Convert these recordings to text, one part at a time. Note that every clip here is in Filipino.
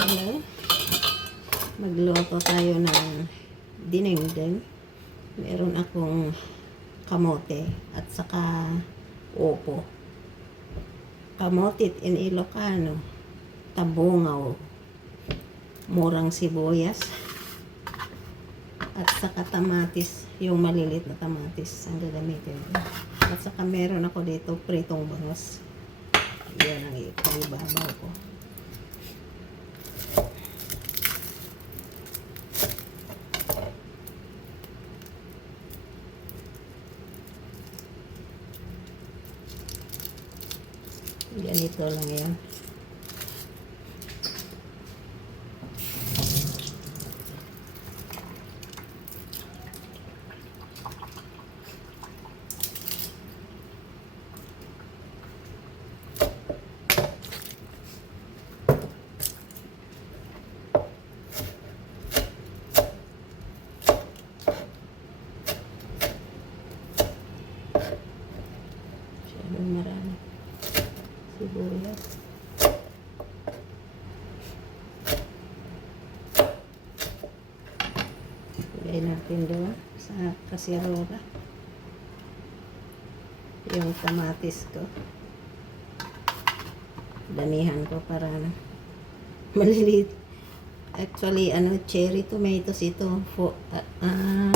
Hello. Magluto tayo ng dinengdeng. Meron akong kamote at saka opo. Kamote in Ilocano. Tabungaw. Murang sibuyas. At saka tamatis. Yung malilit na tamatis ang gagamitin. At saka meron ako dito pritong bangos. Yan ang ibabaw ko. Ganito lang yan. Masyadong marami. Sibuyas. Ilagay natin sa kasirola. Yung kamatis ko. Damihan ko para maliliit. Actually, ano, cherry tomatoes ito. Fo, ah, ah,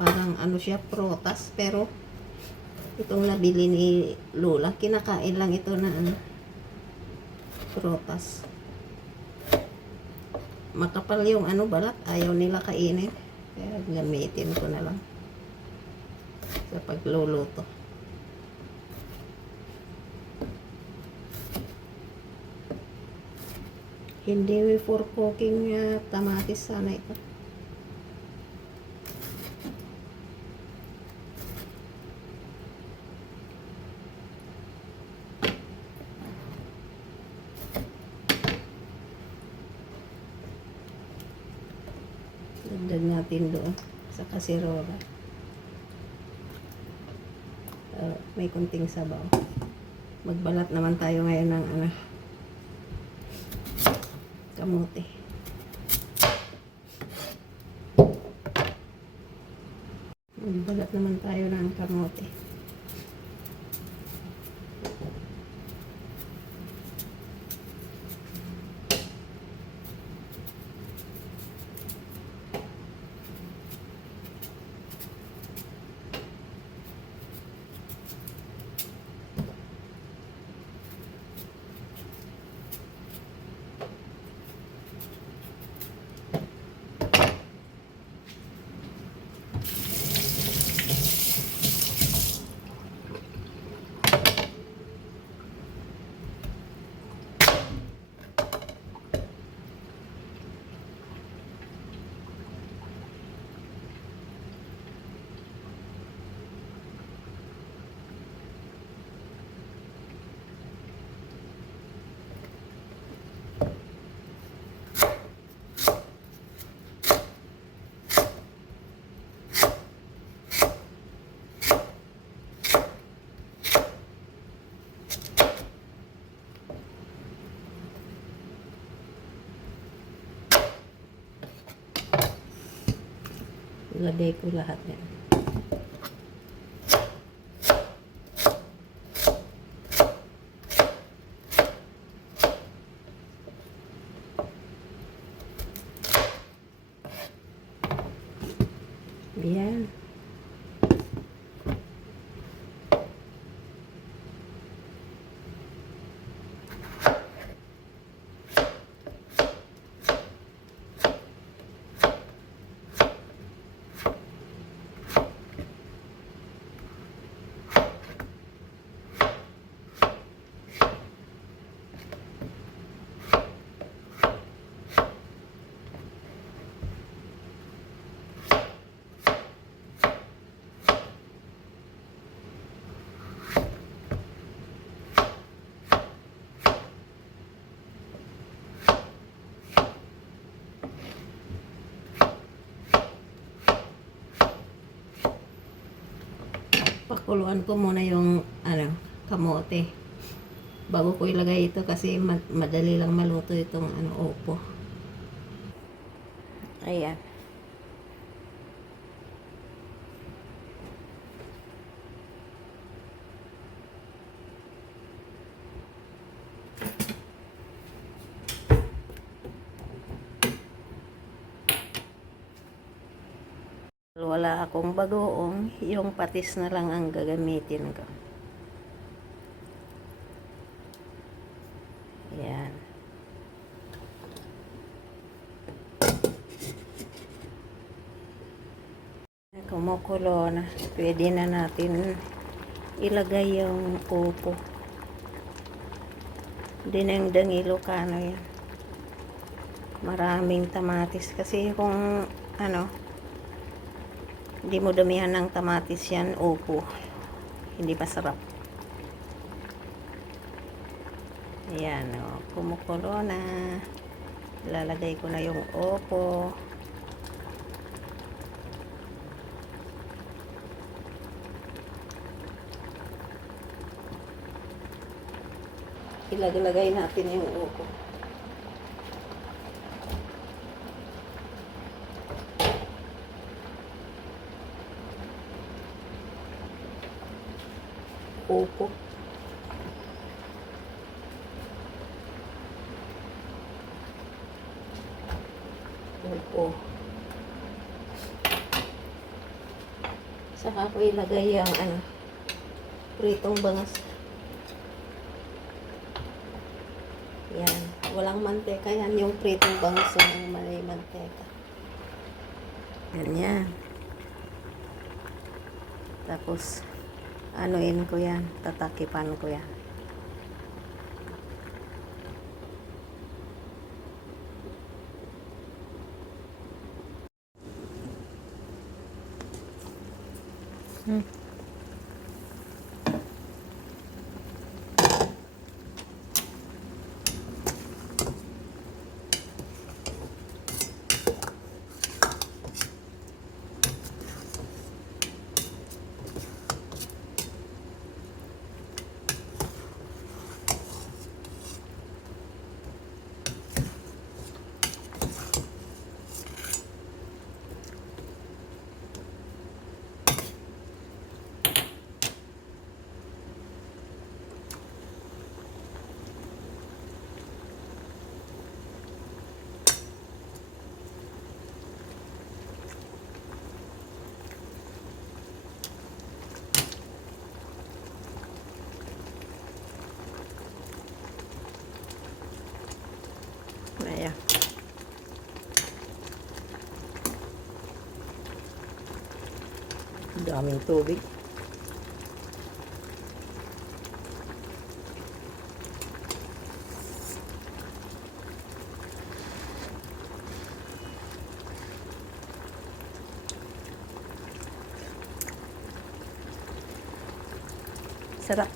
parang ano siya, protas. Pero, itong nabili ni Lola, kinakain lang ito na ano, protas. Makapal yung ano balat, ayaw nila kainin. Kaya gamitin ko na lang sa pagluluto. Hindi for cooking uh, tamatis sana ito. Natin doon sa kasirola. Uh, may kunting sabaw. Magbalat naman tayo ngayon ng ano, kamote. Magbalat naman tayo ng kamote. Ilagay ko lahat yan. pakuluan ko muna yung ano, kamote. Bago ko ilagay ito kasi madali lang maluto itong ano, opo ayan. Akong bagoong, yung patis na lang ang gagamitin ko. Ayan. Kumukulo na. Pwede na natin ilagay yung upo. Dinengdeng Ilocano yan. Maraming tamatis. Kasi kung ano, hindi mo damihan ng tamatis yan, upo. Hindi masarap. Ayan, o. Kumukulo na. Lalagay ko na yung opo. Ilagay natin yung upo. Upo. Upo. Saka ko ilagay yung ano, pritong bangas. Yan. Walang manteka yan. Yung pritong bangus yung may manteka. Ganyan. Tapos, anuin ko yan. Tatakipan ko yan. Hmm. Daming tubig. Sarap.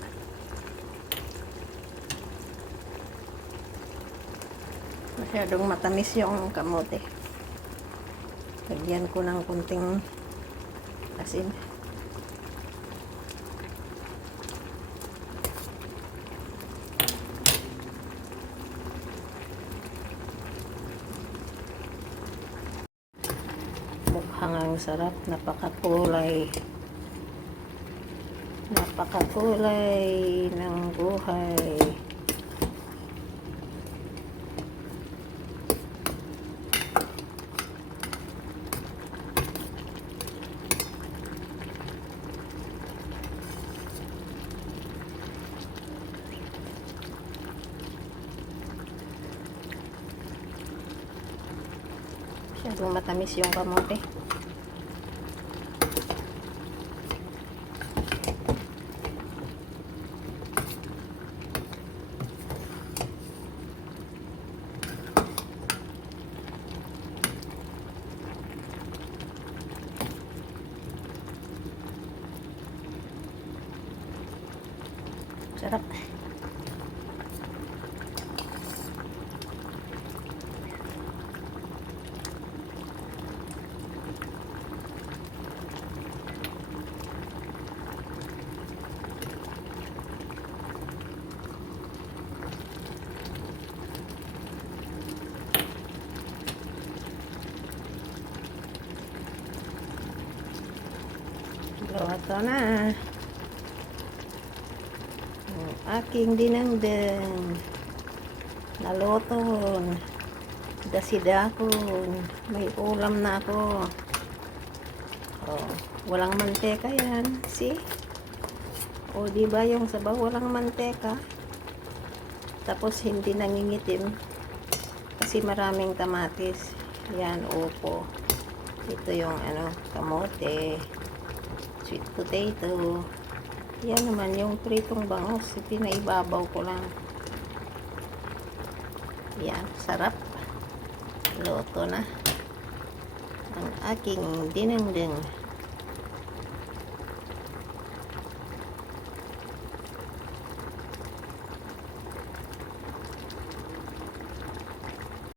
Masyadong matamis yung kamote. Lagyan ko ng kunting asin. Mukhang ang sarap. Napakakulay. Napakakulay ng buhay. Masyadong matamis yung kamote. Sarap. Luto na. Ang aking dinangdang. Naluto. Dasidakon. May ulam na ako. Oh, walang manteka yan. See? O, di ba yung sabaw walang manteka? Tapos hindi nangingitim. Kasi maraming kamatis. Yan, opo. Ito yung ano, kamote. Sweet potato. Yan naman yung pritong bangos. Pinaibabaw ko lang. Yan, sarap. Luto na. Ang aking dinengdeng.